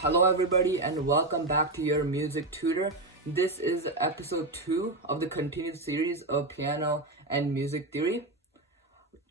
Hello everybody and welcome back to your music tutor. This is episode 2 of the continued series of piano and music theory.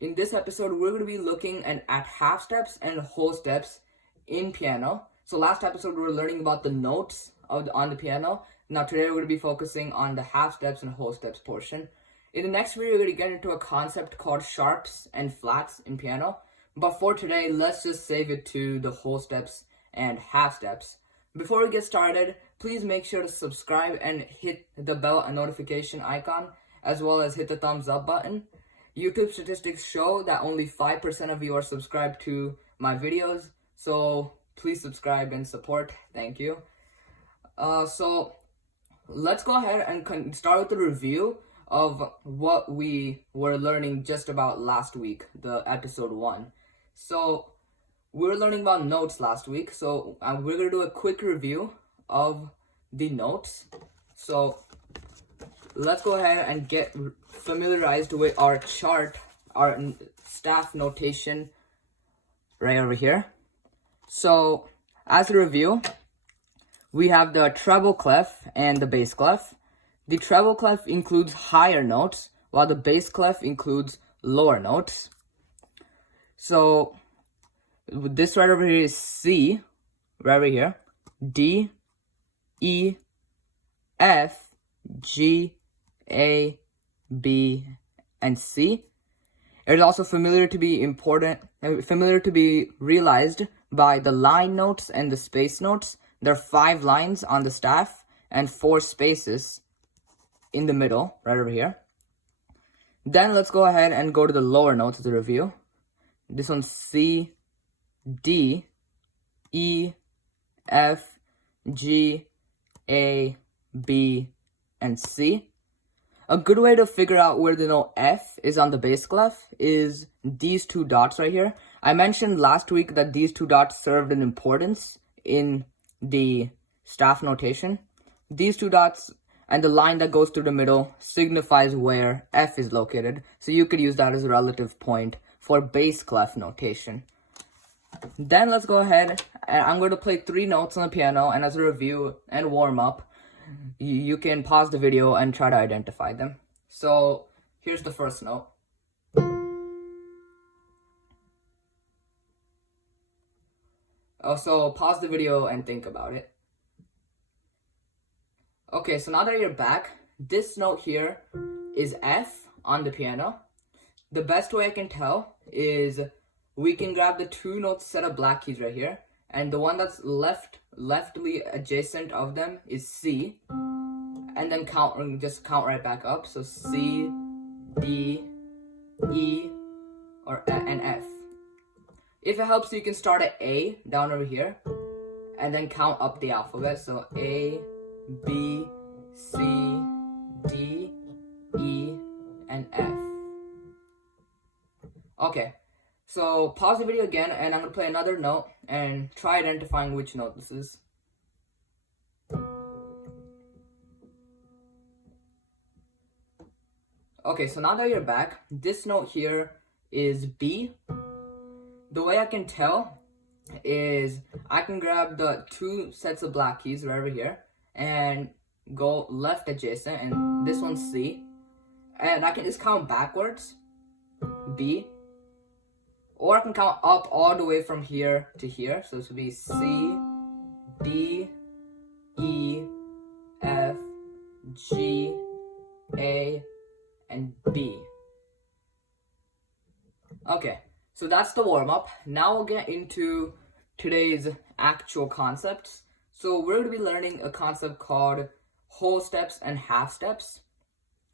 In this episode, we're going to be looking at half steps and whole steps in piano. So last episode, we were learning about the notes on the piano. Now today, we're going to be focusing on the half steps and whole steps portion. In the next video, we're going to get into a concept called sharps and flats in piano. But for today, let's just save it to the whole steps and half steps. Before we get started, please make sure to subscribe and hit the bell and notification icon, as well as hit the thumbs up button. YouTube statistics show that only 5% of you are subscribed to my videos, so please subscribe and support. Thank you. So let's go ahead and start with the review of what we were learning just about last week, the episode 1. So we were learning about notes last week, so we're going to do a quick review of the notes. So let's go ahead and get familiarized with our chart, our staff notation right over here. So as a review, we have the treble clef and the bass clef. The treble clef includes higher notes, while the bass clef includes lower notes. So this right over here is C, right over here, D, E, F, G, A, B, and C. It is also familiar to be realized by the line notes and the space notes. There are 5 lines on the staff and 4 spaces in the middle, right over here. Then let's go ahead and go to the lower notes of the review. This one's C, D, E, F, G, A, B, and C. A good way to figure out where the note F is on the bass clef is these 2 dots right here. I mentioned last week that these 2 dots served an importance in the staff notation. These 2 dots and the line that goes through the middle signifies where F is located. So you could use that as a relative point for bass clef notation. Then let's go ahead and I'm going to play 3 notes on the piano, and as a review and warm up, you can pause the video and try to identify them. So here's the first note. So pause the video and think about it. Okay, so now that you're back, this note here is F on the piano. The best way I can tell is we can grab the 2 notes set of black keys right here, and the one that's leftly adjacent of them is C, and then just count right back up. So C, D, E, and F. If it helps, you can start at A down over here, and then count up the alphabet. So A, B, C, D, E, and F. Okay. So pause the video again, and I'm going to play another note and try identifying which note this is. Okay, so now that you're back, this note here is B. The way I can tell is I can grab the 2 sets of black keys right over here and go left adjacent, and this one's C. And I can just count backwards, B. Or I can count up all the way from here to here. So this would be C, D, E, F, G, A, and B. Okay, so that's the warm-up. Now we'll get into today's actual concepts. So we're going to be learning a concept called whole steps and half steps.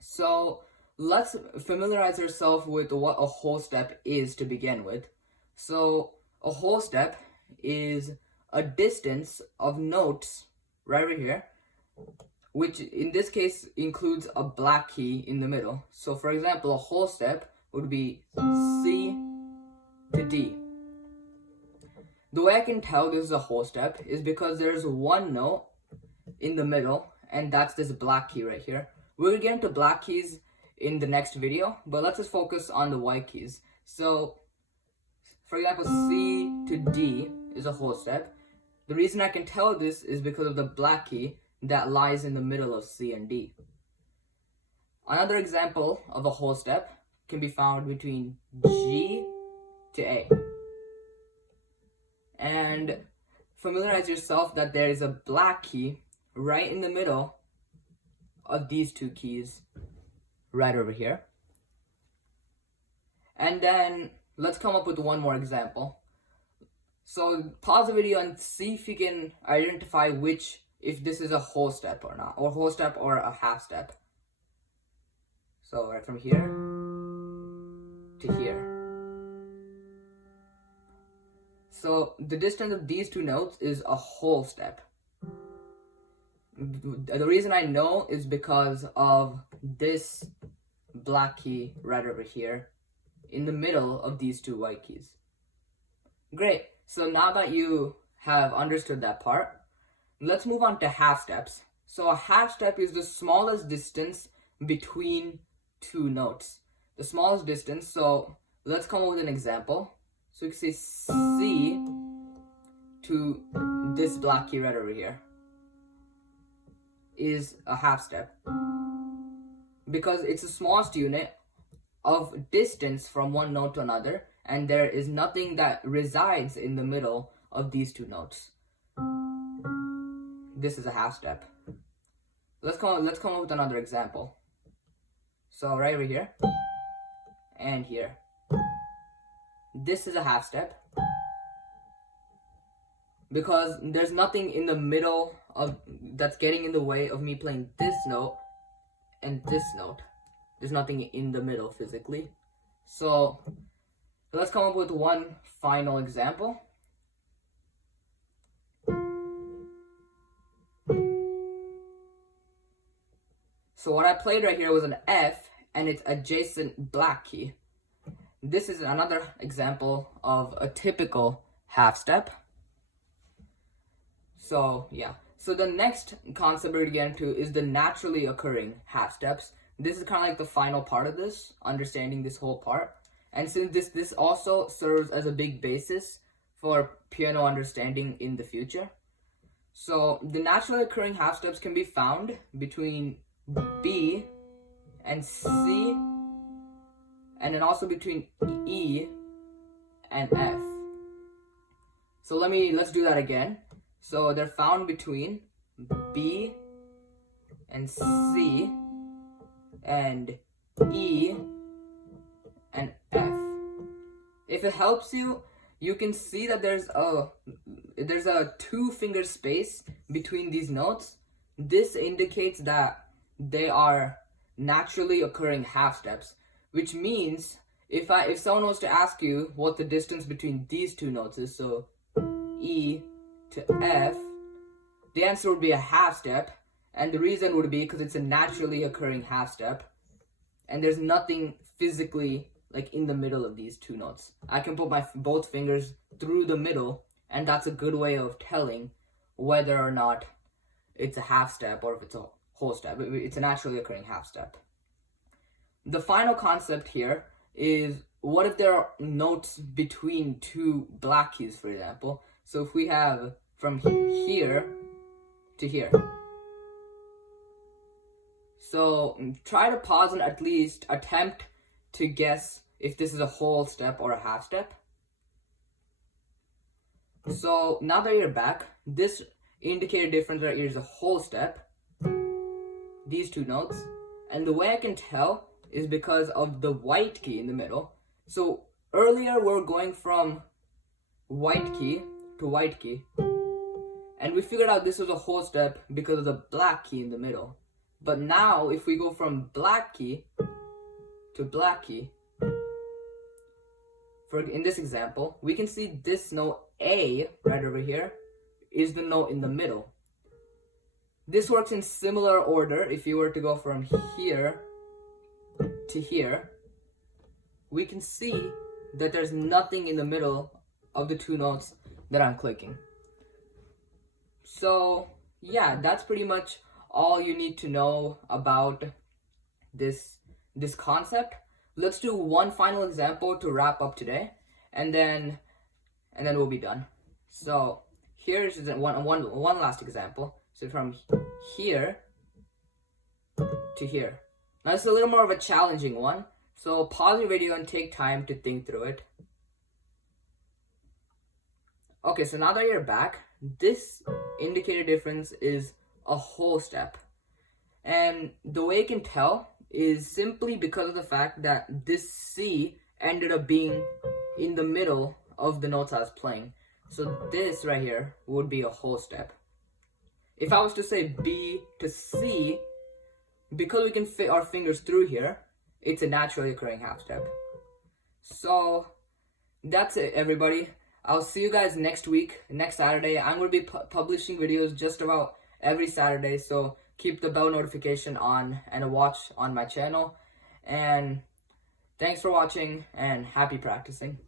So let's familiarize ourselves with what a whole step is to begin with. So a whole step is a distance of notes right over here, which in this case includes a black key in the middle. So for example, a whole step would be C to D. The way I can tell this is a whole step is because there's 1 note in the middle, and that's this black key right here. We're going to get into black keys in the next video, but let's just focus on the white keys. So for example, C to D is a whole step. The reason I can tell this is because of the black key that lies in the middle of C and D. Another example of a whole step can be found between G to A. And familiarize yourself that there is a black key right in the middle of these two keys right over here. And then let's come up with one more example. So pause the video and see if you can identify if this is a whole step or not, or whole step or a half step. So right from here to here. So the distance of these two notes is a whole step. The reason I know is because of this black key right over here in the middle of these two white keys. Great. So now that you have understood that part, let's move on to half steps. So a half step is the smallest distance between two notes. The smallest distance, so let's come up with an example. So you can say C to this black key right over here is a half step, because it's the smallest unit of distance from one note to another, and there is nothing that resides in the middle of these two notes. This is a half step. Let's come up with another example. So right over here and here. This is a half step because there's nothing in the middle of that's getting in the way of me playing this note and this note. There's nothing in the middle physically. So let's come up with one final example. So what I played right here was an F and its adjacent black key. This is another example of a typical half step. So yeah. So the next concept we're going to get into is the naturally occurring half steps. This is kind of like the final part of this, understanding this whole part. And since this also serves as a big basis for piano understanding in the future. So the naturally occurring half steps can be found between B and C, and then also between E and F. So let's do that again. So they're found between B and C and E and F. If it helps you, you can see that there's a 2-finger space between these notes. This indicates that they are naturally occurring half steps, which means if someone was to ask you what the distance between these two notes is, so E to F, the answer would be a half step, and the reason would be because it's a naturally occurring half step, and there's nothing physically like in the middle of these two notes. I can put my both fingers through the middle, and that's a good way of telling whether or not it's a half step or if it's a whole step. It's a naturally occurring half step. The final concept here is, what if there are notes between two black keys, for example? So if we have from here to here. So try to pause and at least attempt to guess if this is a whole step or a half step. So now that you're back, this indicator difference right here is a whole step, these two notes, and the way I can tell is because of the white key in the middle. So earlier we're going from white key to white key, and we figured out this was a whole step because of the black key in the middle. But now if we go from black key to black key, in this example, we can see this note A right over here is the note in the middle. This works in similar order. If you were to go from here to here, we can see that there's nothing in the middle of the two notes that I'm clicking. So yeah, that's pretty much all you need to know about this concept. Let's do one final example to wrap up today, and then we'll be done. So here's one last example. So from here to here. Now it's a little more of a challenging one. So pause your video and take time to think through it. Okay, so now that you're back, this indicator difference is a whole step. And the way you can tell is simply because of the fact that this C ended up being in the middle of the notes I was playing. So this right here would be a whole step. If I was to say B to C, because we can fit our fingers through here, it's a naturally occurring half step. So that's it, everybody. I'll see you guys next week, next Saturday. I'm going to be publishing videos just about every Saturday, so keep the bell notification on and watch on my channel. And thanks for watching, and happy practicing.